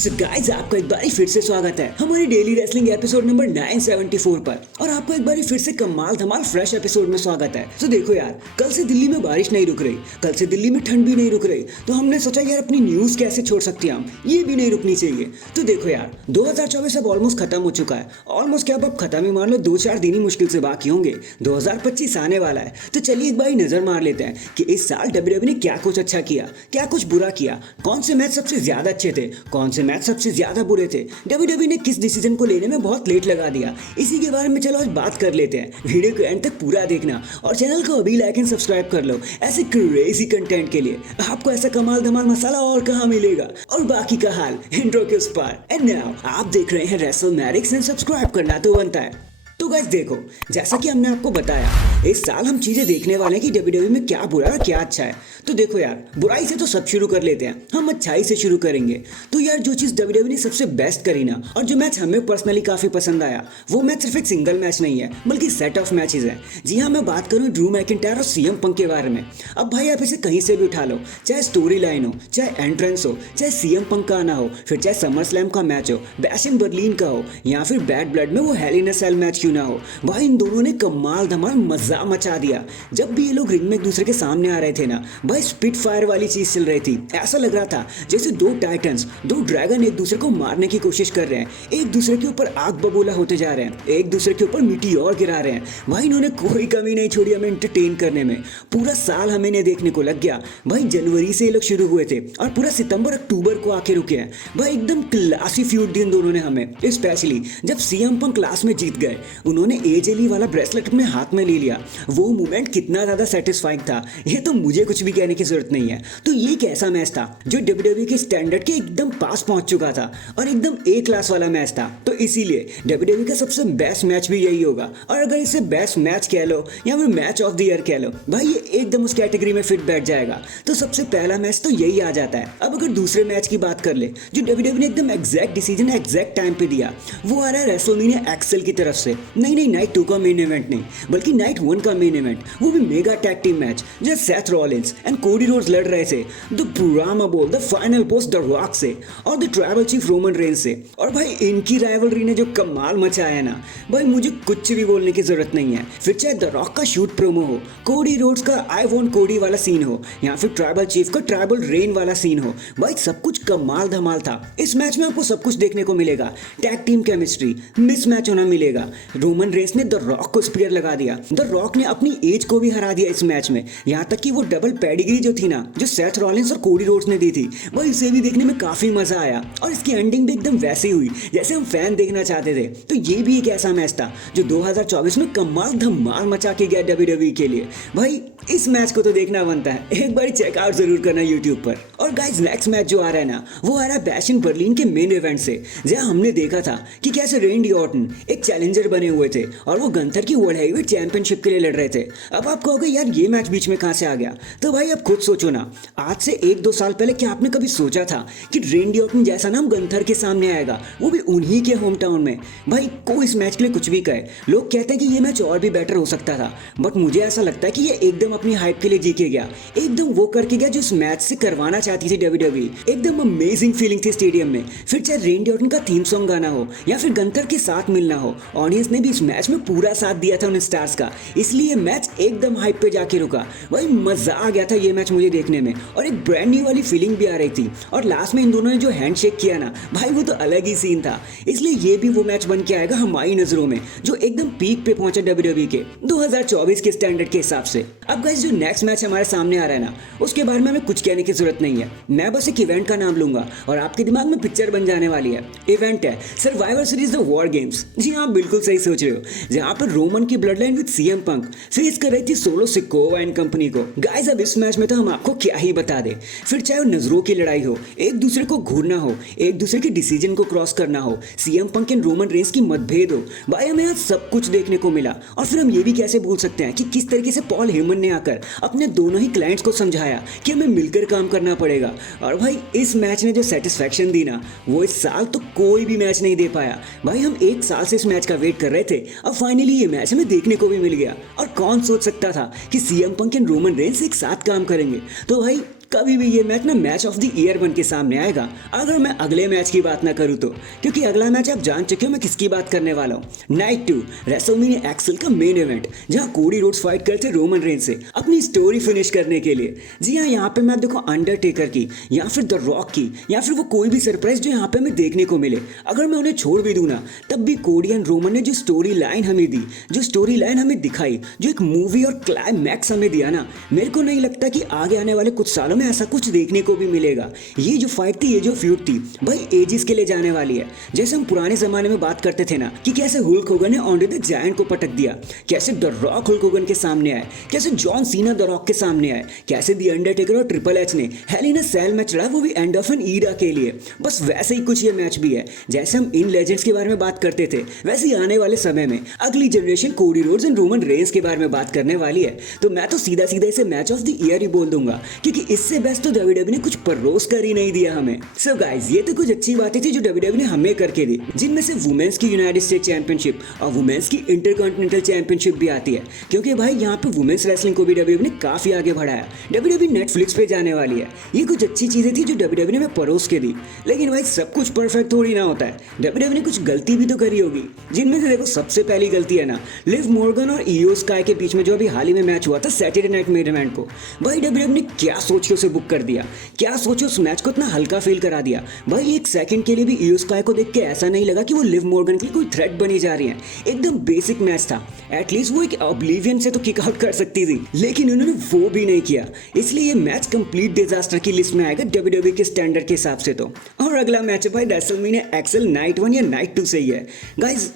So guys, आपका एक बार फिर से स्वागत है हमारी डेली रेसलिंग एपिसोड नंबर 974 पर। और आपको एक बार फिर से कमाल धमाल फ्रेश एपिसोड में स्वागत है। तो देखो यार, कल से दिल्ली में बारिश नहीं रुक रही, कल से दिल्ली में ठंड भी नहीं रुक रही, तो हमने सोचा यार अपनी न्यूज कैसे छोड़ सकते हैं हम, ये भी नहीं रुकनी चाहिए। तो देखो यार, 2024 अब ऑलमोस्ट खत्म हो चुका है। ऑलमोस्ट क्या, अब खत्म ही मान लो, 2-4 दिन ही मुश्किल से बाकी होंगे। 2025 आने वाला है। तो चलिए एक बार नजर मार लेते हैं कि इस साल डब्ल्यूडब्ल्यूई ने क्या कुछ अच्छा किया, क्या कुछ बुरा किया, कौन से मैच सबसे ज्यादा अच्छे थे, कौन से मैच सबसे ज्यादा बुरे थे, डब्ल्यूडब्ल्यूई ने किस डिसीजन को लेने में बहुत लेट लगा दिया। इसी के बारे में चलो आज बात कर लेते हैं। वीडियो को एंड तक पूरा देखना और चैनल को अभी लाइक एंड सब्सक्राइब कर लो ऐसे क्रेजी कंटेंट के लिए। आपको ऐसा कमाल धमाल मसाला और कहाँ मिलेगा। और बाकी का हाल इंट्रो के उस पार। एंड नाउ आप देख रहे हैं रेसलमैनिक्स एंड सब्सक्राइब करना तो बनता है। तो गाइस देखो, जैसा कि हमने आपको बताया, इस साल हम चीजें देखने वाले हैं कि डब्ल्यूडब्ल्यूई में क्या बुरा है और क्या अच्छा है। तो देखो यार, बुराई से तो सब शुरू कर लेते हैं, हम अच्छाई से शुरू करेंगे। तो यार, जो चीज डब्ल्यूडब्ल्यूई ने सबसे बेस्ट करी ना, और जो मैच हमें पर्सनली काफी पसंद आया, वो मैच सिर्फ एक सिंगल मैच नहीं है बल्कि सेट ऑफ मैचेस है। जी हाँ, मैं बात करूँ ड्रू मैकिंटायर और सीएम पंक के बारे में। अब भाई आप इसे कहीं से भी उठा लो, चाहे स्टोरी लाइन हो, चाहे एंट्रेंस हो, चाहे सीएम पंक का आना हो, फिर चाहे समर स्लैम का मैच हो, बैश इन बर्लिन का हो, या फिर बैड ब्लड में वो हेल इन अ सेल मैच ना हो, भाई इन दोनों ने कमाल धमाल मजा मचा दिया। जब भी ये लोग रिंग में एक दूसरे के सामने आ रहे थे ना, भाई स्पिट फायर वाली चीज चल रही थी। ऐसा लग रहा था जैसे दो टाइटन्स, दो ड्रैगन एक दूसरे को मारने की कोशिश कर रहे हैं, एक दूसरे के ऊपर आग बबूला होते जा रहे हैं, एक दूसरे के ऊपर मिट्टी और गिरा रहे हैं। भाई इन्होंने कोई कमी नहीं छोड़ी हमें एंटरटेन करने में। पूरा साल हमें इन्हें देखने को लग गया। भाई जनवरी से ये लोग शुरू हुए थे और पूरा सितंबर अक्टूबर को आके रुके हैं। भाई एकदम क्लासी फ्यूड दी इन दोनों ने हमें, स्पेशली जब सीएम पंक क्लास में जीत गए। उन्होंने एजेली वाला ब्रेसलेट अपने हाथ में ले लिया। वो मोमेंट कितना ज्यादा सेटिस्फाइंग था, ये तो मुझे कुछ भी कहने की जरूरत नहीं है। तो ये एक ऐसा मैच था जो डब्ल्यूडब्ल्यूई के स्टैंडर्ड के एकदम पास पहुंच चुका था और एकदम ए क्लास वाला मैच था। तो इसीलिए डब्ल्यूडब्ल्यूई का सबसे बेस्ट मैच भी यही होगा। और अगर इसे बेस्ट मैच कह लो या फिर मैच ऑफ द ईयर कह लो, भाई ये एकदम उस कैटेगरी में फिट बैठ जाएगा। तो सबसे पहला मैच तो यही आ जाता है। अब अगर दूसरे मैच की बात कर ले, जो डब्ल्यूडब्ल्यूई ने एकदम एग्जैक्ट डिसीजन एग्जैक्ट टाइम पे दिया, वो आ रहा है रेसलमेनिया एक्सेल की तरफ से। नहीं, नाइट 2 का मेन इवेंट नहीं, बल्कि नाइट 1 का मेन इवेंट, वो भी मेगा टैग टीम मैच, जहाँ Seth Rollins and Cody Rhodes लड़ रहे थे द पुरामा बोल the final boss the rock से और the tribal chief Roman Reigns से। और भाई इनकी राइवलरी ने जो कमाल मचाया है ना, भाई मुझे कुछ भी बोलने की जरूरत नहीं है। फिर चाहे द रॉक का शूट प्रोमो हो, कोडी रोड्स का आई वांट कोडी वाला सीन हो, या फिर ट्राइबल चीफ का ट्राइबल रेन वाला सीन हो, भाई सब कुछ कमाल धमाल था। इस मैच में आपको सब कुछ देखने को मिलेगा। Tag team chemistry miss match होना मिलेगा। रोमन रेंज ने द रॉक को स्पीयर लगा दिया। द रॉक ने अपनी एज को भी हरा दिया इस मैच में। यहाँ तक कि वो डबल पेडिग्री जो थी ना, जो सेथ रॉलिंस और कोडी रोड्स ने दी थी, वो इसे भी देखने में काफी मजा आया। और इसकी एंडिंग भी एकदम वैसी हुई जैसे हम फैन देखना चाहते थे। तो ये भी एक ऐसा मैच था जो 2024 में कमाल धमाल मचा के गया डब्ल्यूडब्ल्यूई के लिए। भाई इस मैच को तो देखना बनता है, एक बार चेकआउट जरूर करना यूट्यूब पर। और गाइस, नेक्स्ट मैच जो आ रहा है ना, वो आ रहा है बैश इन बर्लिन के मेन इवेंट से, जहां हमने देखा था कि कैसे रेंडी ऑर्टन एक चैलेंजर बने हुए थे और वो गंथर की वर्ल्ड हेवीवेट चैंपियनशिप के लिए लड़ रहे थे। अब आप कहोगे यार ये मैच बीच में कहां से आ गया? तो भाई आप खुद सोचो ना, आज से 1-2 साल पहले क्या आपने कभी सोचा था कि रेंडी ऑर्टन जैसा नाम गंथर के सामने आएगा, वो भी उन्हीं के होम टाउन में? भाई कोई इस मैच के लिए कुछ भी कहे, लोग कहते हैं कि ये मैच और भी बेटर हो सकता था, बट मुझे ऐसा लगता है कि ये एकदम अपनी हाइप के लिए जी के गया, एकदम वो करके गया जो इस मैच से करवाना चाहती थी डब्ल्यूडब्ल्यूई। एकदम अमेजिंग फीलिंग थी स्टेडियम में। फिर चाहे रेंडी ऑर्टन का थीम सॉन्ग गाना हो या फिर गंथर के साथ मिलना हो, ऑडियंस ने भी इस मैच में पूरा साथ दिया था उन स्टार्स का, इसलिए मैच एकदम हाइप पे जाके रुका। भाई मजा आ गया था ये मैच मुझे देखने में, और एक ब्रांड न्यू वाली फीलिंग भी आ रही थी। और लास्ट में इन दोनों ने जो हैंडशेक किया ना, भाई वो तो अलग ही सीन था। इसलिए ये भी वो मैच बन के आएगा हमारी नजरों में जो एकदम पीक पे पहुंचा डब्ल्यूडब्ल्यूई के 2024 के स्टैंडर्ड के हिसाब से। अब गाइस, जो नेक्स्ट मैच हमारे सामने आ रहा है ना, उसके बारे में हमें कुछ कहने की जरूरत नहीं है। मैं बस एक इवेंट का नाम लूंगा और आपके दिमाग में पिक्चर बन जाने वाली है। इवेंट है Survivor Series the War Games. जी हाँ, बिल्कुल सही सोच रहे हो, जहां पर रोमन की blood line with CM Punk face कर रही थी सोलो सिकोवा एंड कंपनी को। गाइस, अब इस मैच में तो हम आपको क्या ही बता दे। फिर चाहे वो नजरों की लड़ाई हो, एक दूसरे को घूरना हो, एक दूसरे के डिसीजन को क्रॉस करना हो, CM Punk and Roman Reigns की मतभेद हो, भाई हमें आज सब कुछ देखने को मिला। और फिर हम ये भी कैसे भूल सकते हैं कि किस तरीके से पॉल हेमन ने आकर अपने दोनों ही क्लाइंट्स को समझाया कि हमें मिलकर काम करना पड़ेगा। और भाई इस मैच ने जो सेटिस्फैक्शन दी ना, वो इस साल तो कोई भी मैच नहीं दे पाया। भाई हम 1 साल से इस मैच का वेट कर रहे थे, अब फाइनली ये मैच हमें देखने को भी मिल गया। और कौन सोच सकता था कि CM Punk and Roman Reigns एक साथ काम करेंगे। तो भाई कभी भी ये मैच ना मैच ऑफ द ईयर बन के सामने आएगा, अगर मैं अगले मैच की बात ना करूँ तो, क्योंकि अगला मैच आप जान चुके हो मैं किसकी बात करने वाला हूँ। नाइट 2 रेसलमेनिया एक्सेल का मेन इवेंट, जहाँ कोडी रोड्स फाइट करते रोमन रेंज से अपनी स्टोरी फिनिश करने के लिए। जी हाँ, यहाँ पे मैं देखो अंडरटेकर की या फिर द रॉक की या फिर वो कोई भी सरप्राइज जो यहाँ पे हमें देखने को मिले, अगर मैं उन्हें छोड़ भी दूँ ना, तब भी कोडी एंड रोमन ने जो स्टोरी लाइन हमें दी, जो स्टोरी लाइन हमें दिखाई, जो एक मूवी और क्लाइमैक्स हमें दिया ना, मेरे को नहीं लगता कि आगे आने वाले कुछ सालों में ऐसा कुछ देखने को भी मिलेगा। ये जो फाइट थी, ये जो फ्यूड थी भाई, एजिस के लिए जाने वाली है। जैसे हम पुराने जमाने में बात करते थे ना कि कैसे हुल्क होगन ने ऑन्ड्रे द जायंट को पटक दिया, कैसे द रॉक हुल्क होगन के सामने आए, कैसे जॉन सीना द रॉक के सामने आए, कैसे द अंडरटेकर और ट्रिपल एच ने हेल इन अ सेल मैच लड़ा, वो भी एंड ऑफ एन ईरा के लिए। बस वैसे ही कुछ ये मैच भी है। जैसे हम इन लेजेंड्स के बारे में बात करते थे, वैसे ही आने वाले समय में अगली generation Cody Rhodes and Roman Reigns के बारे में बात करने वाली है। तो मैं तो सीधा सीधा इसे मैच ऑफ द ईयर ही बोल दूंगा, क्योंकि इससे बेस्ट तो डब्ल्यूडब्ल्यूई ने कुछ परोस कर ही नहीं दिया हमें। सो गाइस, ये तो कुछ अच्छी बातें थी जो डब्ल्यूडब्ल्यूई ने हमें करके दी, जिनमें से वुमेन्स की यूनाइटेड स्टेट चैंपियनशिप और वुमेन्स की इंटरकॉन्टिनेंटल चैंपियनशिप भी आती है, क्योंकि भाई यहाँ पे वुमेन्स रेसलिंग को भी डब्ल्यूडब्ल्यूई ने काफी आगे बढ़ाया। डब्ल्यूडब्ल्यूई नेटफ्लिक्स पे जाने वाली है। ये कुछ अच्छी चीजें थी जो डब्ल्यूडब्ल्यूई ने हमें परोस के दी, लेकिन भाई सब कुछ परफेक्ट थोड़ी ना होता है। डब्ल्यूडब्ल्यूई ने कुछ गलती भी तो करी होगी, जिनमें से देखो सबसे पहली गलती है ना, लिव मॉर्गन और इयो स्काई के बीच में जो अभी हाल ही में मैच हुआ था सैटरडे नाइट मेन इवेंट को, भाई डब्ल्यूडब्ल्यूई ने क्या सोच के उसे बुक कर दिया, क्या सोचो उस मैच को इतना हल्का फील करा दिया। भाई एक सेकंड के लिए भी इयो स्काई को देख के ऐसा नहीं लगा कि वो लिव मॉर्गन के लिए कोई थ्रेट बनी जा रही है। एकदम बेसिक मैच था, एटलीस्ट वो एक ऑब्लिवियन से तो किक आउट कर सकती थी, लेकिन उन्होंने वो भी नहीं किया। इसलिए ये मैच कंप्लीट डिजास्टर की लिस्ट में आएगा डब्ल्यूडब्ल्यूई के स्टैंडर्ड के हिसाब से तो। और अगला मैच है भाई रेसलमेनिया एक्सेल नाइट 1 या नाइट 2 से ही है। गाइस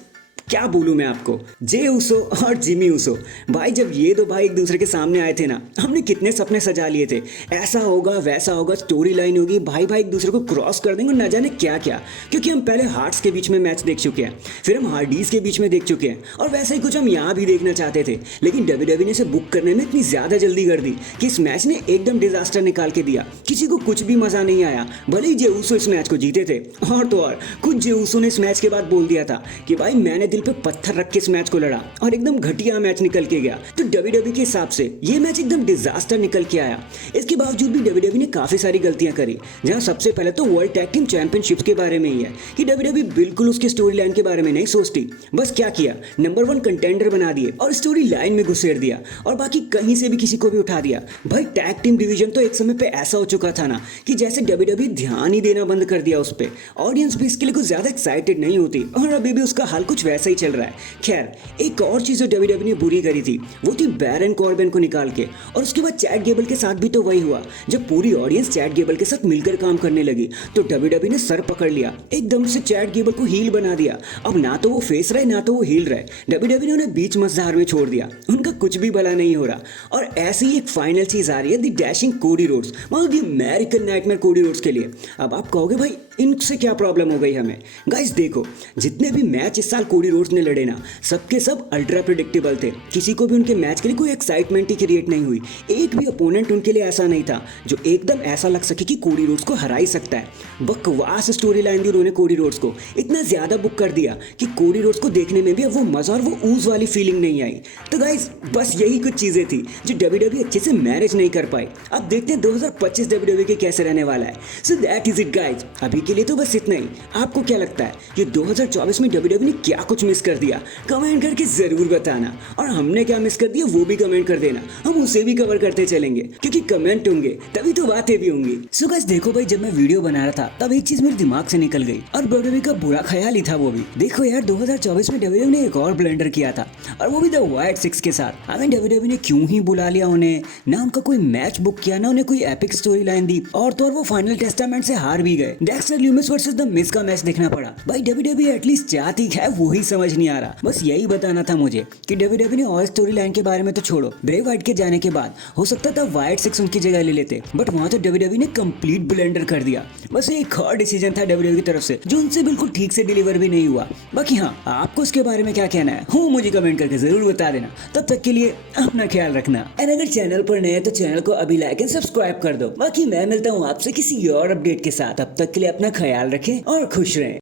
क्या बोलूं मैं आपको, जे उसो और जिमी उसो, भाई जब ये दो भाई एक दूसरे के सामने आए थे ना, हमने कितने सपने सजा लिए थे, ऐसा होगा वैसा होगा, स्टोरी लाइन होगी, भाई भाई एक दूसरे को क्रॉस कर देंगे, न जाने क्या क्या। क्योंकि हम पहले हार्ट्स के बीच में मैच देख चुके हैं, फिर हम हार्डीज के बीच में देख चुके हैं, और वैसे ही कुछ हम यहाँ भी देखना चाहते थे। लेकिन डब्ल्यूडब्ल्यूई ने इसे बुक करने में इतनी ज्यादा जल्दी कर दी कि इस मैच ने एकदम डिजास्टर निकाल के दिया। किसी को कुछ भी मजा नहीं आया, भले ही जे उसो इस मैच को जीते थे। और तो और खुद जे उसो ने इस मैच के बाद बोल दिया था कि भाई मैंने दिल पे पत्थर रख के इस मैच को लड़ा और एकदम घटिया मैच निकल के गया। तो डब्ल्यूडब्ल्यूई के हिसाब से ये मैच एकदम डिजास्टर निकल के आया। इसके बावजूद भी डब्ल्यूडब्ल्यूई ने काफी सारी गलतियां करी, जहां सबसे पहले तो वर्ल्ड टैग टीम चैंपियनशिप के बारे में ही है कि डब्ल्यूडब्ल्यूई बिल्कुल उसकी स्टोरी लाइन के बारे में नहीं सोचती। बस क्या किया, नंबर 1 कंटेंडर बना दिए और स्टोरी लाइन में घुसेड़ दिया, और बाकी कहीं से भी किसी को भी उठा दिया। भाई टैग टीम डिवीजन तो एक समय पे ऐसा हो चुका था ना कि जैसे डब्ल्यूडब्ल्यूई ध्यान ही देना बंद कर दिया उस पर, ऑडियंस भी इसके लिए कुछ ज्यादा एक्साइटेड नहीं होती, और अभी भी उसका हाल कुछ वैसा ही चल रहा है। खैर, एक और चीज जो डब्ल्यूडब्ल्यूई ने बुरी करी थी वो थी बैरन कॉर्बिन को निकाल के, और उसके बाद चैट गेबल के साथ भी तो वही हुआ। जब पूरी ऑडियंस चैट गेबल के साथ मिलकर काम करने लगी तो डब्ल्यूडब्ल्यूई ने सर पकड़ लिया, एकदम से चैट गेबल को हील बना दिया। अब ना तो वो फेस रहे ना तो वो हील रहे, डब्ल्यूडब्ल्यूई ने उन्हें बीच मझधार में छोड़ दिया, उनका कुछ भी भला नहीं हो रहा। और ऐसी ही एक फाइनल चीज आ रही है, द डैशिंग कोडी रोड्स, मतलब the American nightmare Cody Rhodes के लिए। अब आप कहोगे भाई इनसे क्या प्रॉब्लम हो गई हमें। गाइस देखो, जितने भी मैच इस साल कोडी रोड्स ने लड़े ना, सबके सब अल्ट्रा प्रेडिक्टेबल थे। किसी को भी उनके मैच के लिए कोई एक्साइटमेंट ही क्रिएट नहीं हुई। एक भी ओपोनेंट उनके लिए ऐसा नहीं था जो एकदम ऐसा लग सके कि कोडी रोड्स को हरा ही सकता है। बकवास स्टोरी लाइन दी उन्होंने कोडी रोड्स को, इतना ज्यादा बुक कर दिया कि कोडी रोड्स को देखने में भी अब वो मजा और वो ऊज वाली फीलिंग नहीं आई। तो गाइस बस यही कुछ चीजें थी जो डब्ल्यूडब्ल्यूई अच्छे से मैनेज नहीं कर पाई। अब देखते हैं 2025 डब्ल्यूडब्ल्यूई के कैसे रहने वाला है। So that is it guys, अभी के लिए तो बस इतना ही। आपको क्या लगता है ये 2024 में डब्ल्यूडब्ल्यूई ने क्या कुछ मिस कर दिया? कमेंट करके जरूर बताना, और हमने क्या मिस कर दिया वो भी कमेंट कर देना, हम उसे भी कवर करते चलेंगे, क्योंकि कमेंट होंगे तभी तो बातें भी होंगी। सो गाइस देखो भाई, जब मैं वीडियो बना रहा था तब एक चीज मेरे दिमाग से निकल गई, और डब्ल्यूडब्ल्यूई का बुरा ख्याल ही था वो भी। देखो यार 2024 में डब्ल्यूडब्ल्यूई ने एक और ब्लंडर किया था, और वो भी द वाइट सिक्स के साथ। आई मीन डब्ल्यूडब्ल्यूई ने क्यों ही बुला लिया उन्हें, ना उनका कोई मैच बुक किया, ना उन्हें कोई एपिक स्टोरी लाइन दी, और तो और वो फाइनल टेस्टामेंट से हार भी गए। Dexter Loomis versus the Miz का मैच देखना पड़ा। भाई डब्ल्यूडब्ल्यूई एटलीस्ट चाहती है वो ही समझ नहीं आ रहा। बस यही बताना था मुझे कि डब्ल्यूडब्ल्यूई ने और स्टोरी लाइन के बारे में तो छोड़ो, ब्रे वाइट के जाने के बाद हो सकता था वाइट सिक्स उनकी जगह ले लेते, बट वहां तो डब्ल्यूडब्ल्यूई ने कंप्लीट ब्लेंडर कर दिया। बस एक और डिसीजन था डब्ल्यूडब्ल्यूई की तरफ से जो उनसे बिल्कुल ठीक से डिलीवर भी नहीं हुआ। बाकी हाँ, आपको इसके बारे में क्या कहना है हो मुझे कमेंट करके जरूर बता देना। तब तक के लिए अपना ख्याल रखना, एंड अगर चैनल पर नए हैं तो चैनल को अभी लाइक एंड सब्सक्राइब कर दो। बाकी मैं मिलता हूँ आपसे किसी और अपडेट के साथ, तब तक के लिए अपना ख्याल रखें और खुश रहें।